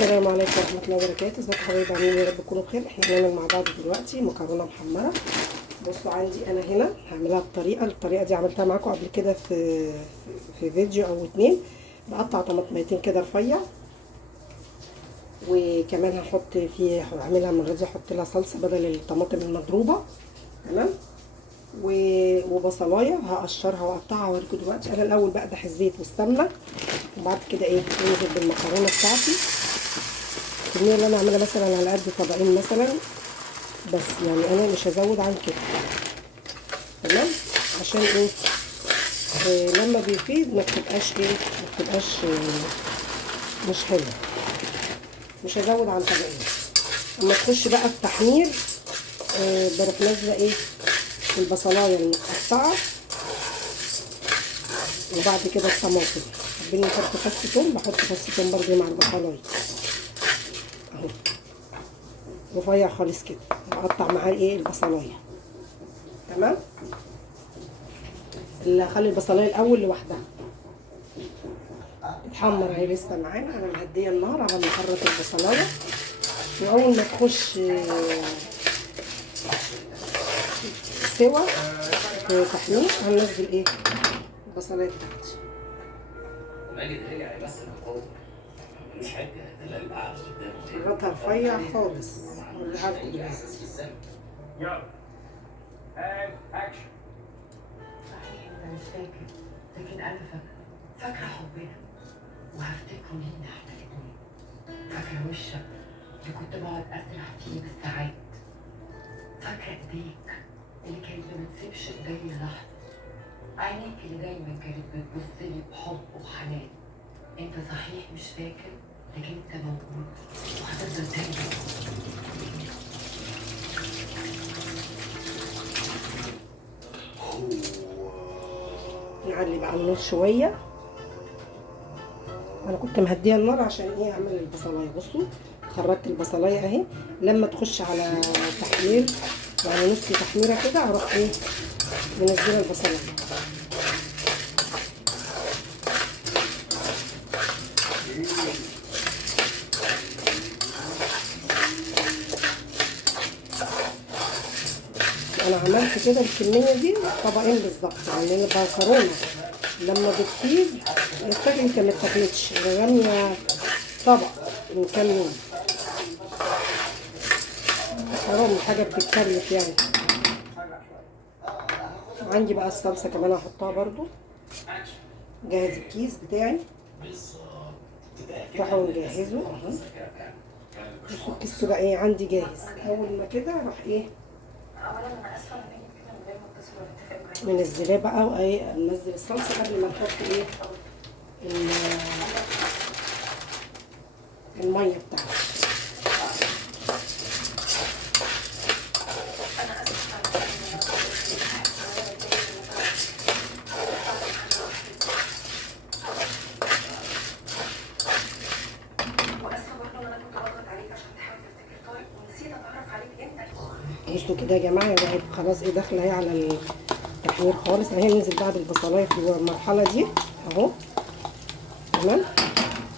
السلام عليكم ورحمه الله وبركاته. ازيكم حبايبي؟ عاملين ايه؟ يا رب تكونوا بخير. احنا هنعمل مع بعض دلوقتي مكرونه محمره. بصوا عندي انا هنا هعملها الطريقه دي عملتها معاكم قبل كده في فيديو او اتنين. بقطع طماطميتين كده رفيع، وكمان هحط فيه هعملها المره دي احط لها صلصه بدل الطماطم المضروبه. تمام. وبصلايه هقشرها واقطعها واوريكم دلوقتي. انا الاول بقدح الزيت والسمنه، وبعد كده انزل بالمكرونه بتاعتي. الكميه اللي انا عاملاها مثلا على قد طبقين مثلا، بس يعني انا مش هزود عن كده. تمام. عشان لما بيفيض ما بتبقاش مش حلوه. مش هزود عن طبقين. اما تخش بقى التحمير بروح نازله البصلايه المتقطعه، وبعد كده الطماطم. حابين نحط فص ثوم، بحط فص ثوم برضه مع البصلايه اهو رفيع خالص كده، بقطع معاه البصلايه. تمام. اللي هخلي البصلايه الاول لوحدها تتحمر اهي لسه معانا. انا مهديه النار على ما احرك البصلايه، واول ما تخش سوا في تحمير هننزل البصلايه بتاعتي. ماجد رجع يمثل القوة مش حاجة، ده اللي قاعد قدامه حركها رفيع خالص. هوريها لكم دلوقتي. يلا اكشن. صحيح انت مش فاكر، لكن انا فاكره حبنا، وهفتكره لينا احنا الاتنين. فاكره وشك اللي كنت بقعد اسرح فيه بالساعات. فاكره ايديك اللي كانت ما بتسيبش ايديا لحظه. عينيك اللي دايما كانت بتبصلي بحب وحنان. انت صحيح مش فاكر، لكن انت موجود وهتفضل دايما. نعلي بقى النار شويه. انا كنت مهديه النار عشان اعمل البصلايه. بصوا خرجت البصلايه اهي. لما تخش على تحمير يعني نص تحميره كده اروح منزله البصلايه. انا عملت كده الكميه دي طبقين بالظبط. يعني المكرونه لما بتفيض محتاج انت ما تاكلتش رميه طبق من كام يوم. حرام حاجه بتتكلف يعني. وعندي بقى الصلصه كمان هحطها برضو. جاهز الكيس بتاعي، راحوا نجهزه اهو. بصوا الكيس كده عندي جاهز. اول ما كده اروح منزلاه بقى ننزل الصلصه قبل ما نحط الميه بتاعتي. بصوا كده يا جماعه، بقت خلاص داخله اهي على التحمير خالص اهي. ننزل بعد البصلايه في المرحله دي اهو. تمام.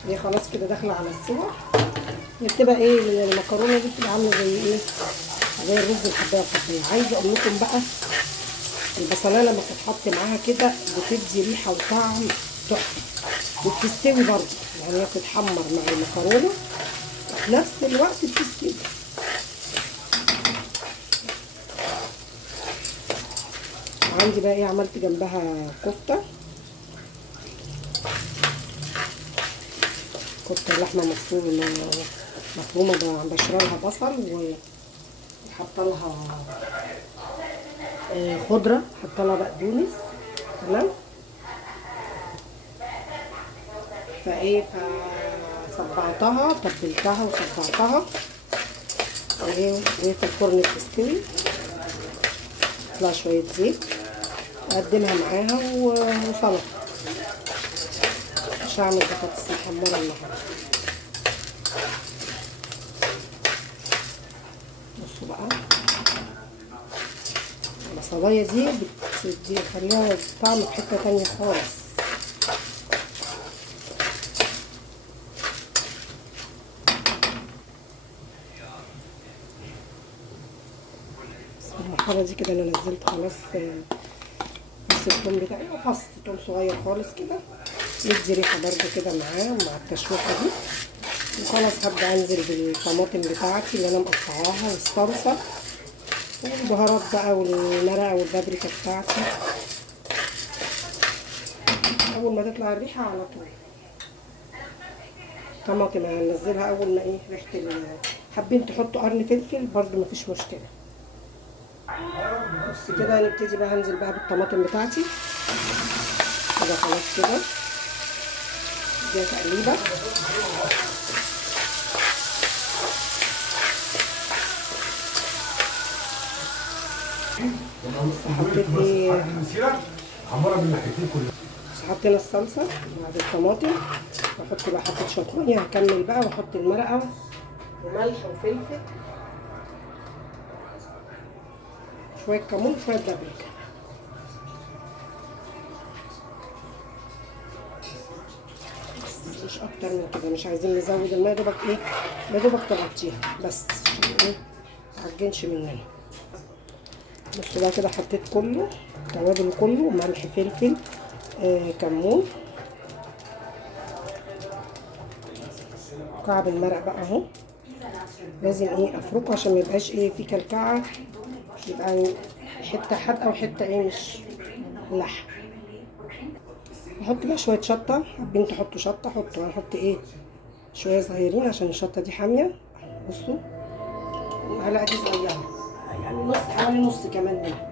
هي خلاص كده داخله على السوا. هي بتبقى المكرونه دي بتبقى عامله زي الرز الحبايه الحبايه. عايزه اقول لكم بقى البصلايه لما تتحط معاها كده بتدي ريحه وطعم تحفه، وبتستوي برضه. يعني هي بتتحمر مع المكرونه وفي نفس الوقت بتستوي. عندي بقى عملت جنبها كفته لحمه مفرومه بشرى لها بصل، وحط لها خضره، حط لها بقدونس. تمام. فصبعتها تبلتها وصبعتها وهي في الفرن بتستوي. اطلع شويه زيت اقدمها معاها وسلطه. مش هعمل بطاطس محمره النهارده. بصوا بقى البصلايه دي بتخليها طعم في حته تانيه خالص. المرحله دي كده انا نزلت خلاص فص الثوم بتاعي، فص ثوم صغير خالص كده يدي ريحه برده كده معاه مع التشويحه دي. وخلاص هبدا انزل بالطماطم بتاعتي اللي انا مقطعاها والصلصه والبهارات بقى والمرقه والبابريكا بتاعتي. اول ما تطلع الريحه على طول طماطم هننزلها. اول ما ايه ريحه حابين تحطوا قرن فلفل برده مفيش مشكله. بس كده نبتدي بقى هنزل بقى بالطماطم بتاعتي كده خلاص كده دي تقليبه. حطيت ايه حطينا الصلصه بعد الطماطم واحط بقى حطيت شويه ميه. هكمل بقى واحط المرقه وملح وفلفل شويه كمون وشويه بابريكا. مش اكتر من كده، مش عايزين نزود الميه. دوبك ايه يا دوبك تغطيها بس عشان ايه متعجنش مننا. بصوا بقى كده حطيت كله التوابل كله ملح فلفل كمون. مكعب المرق بقى اهو لازم ايه افركه عشان ما يبقاش ايه في كلكعه، يبقى حته حادقه وحته ايه مش لحم. احط بقى شويه شطه، حابين تحطوا شطه حطوا. انا هحط ايه شويه صغيرين عشان الشطه دي حاميه. بصوا معلقه دي صغيره يعني نص حوالي نص كمان منها.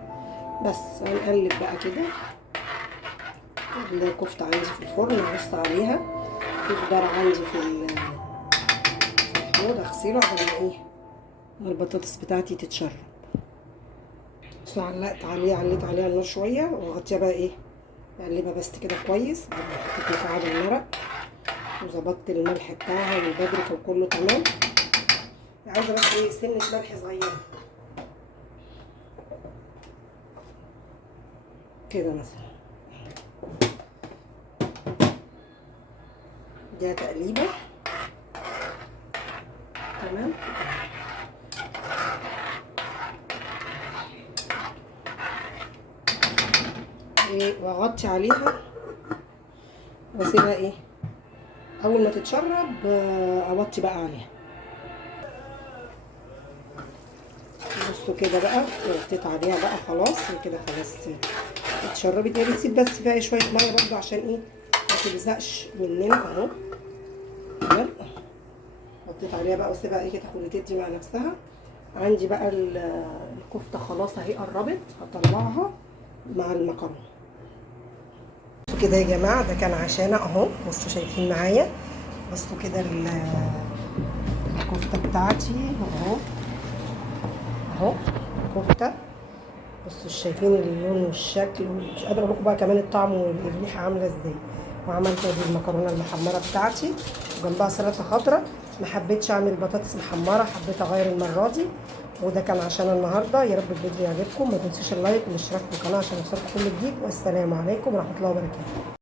بس هنقلب بقى كده. الكفته عندي في الفرن هبص عليها. في خضار عندي في الحوض اغسله عشان ايه البطاطس بتاعتي تتشرب. بس علقت عليت عليها النار شويه واغطيها بقى ايه اقلبها بس كده كويس. بعد ما حطيت مكعب المرق وظبطت الملح بتاعها والبابريكا وكله تمام. عايزه بس ايه سنه ملح صغيره كده مثلا. دي تقليبه تمام. ايه واغطي عليها واسيبها ايه اول ما تتشرب اوطي بقى عليها. بصوا كده بقى غطيت عليها بقى خلاص كده خلاص اتشربت. هي بتسيب بس فيها شويه ميه برده عشان ايه ما تلزقش مننا اهو تمام. حطيت عليها بقى واسيبها ايه تاخد وتدي مع نفسها. عندي بقى الكفته خلاص اهي قربت هطلعها مع المكرونه. كده يا جماعه ده كان عشان اهو بصوا شايفين معايا. بصوا كده الكفته بتاعتي اهو اهو الكفته. بصوا شايفين اللون والشكل مش قادره اقول لكم بقى كمان الطعم والريحه عامله ازاي. وعملت دي المكرونه المحمره بتاعتي وجنبها سلطه خضراء. ما حبيتش اعمل بطاطس محمره حبيت اغير المره دي. وده كان عشان النهارده. يا رب الفيديو يعجبكم. ما تنسوش اللايك والاشتراك في القناه عشان يوصلكم كل جديد. والسلام عليكم ورحمه الله وبركاته.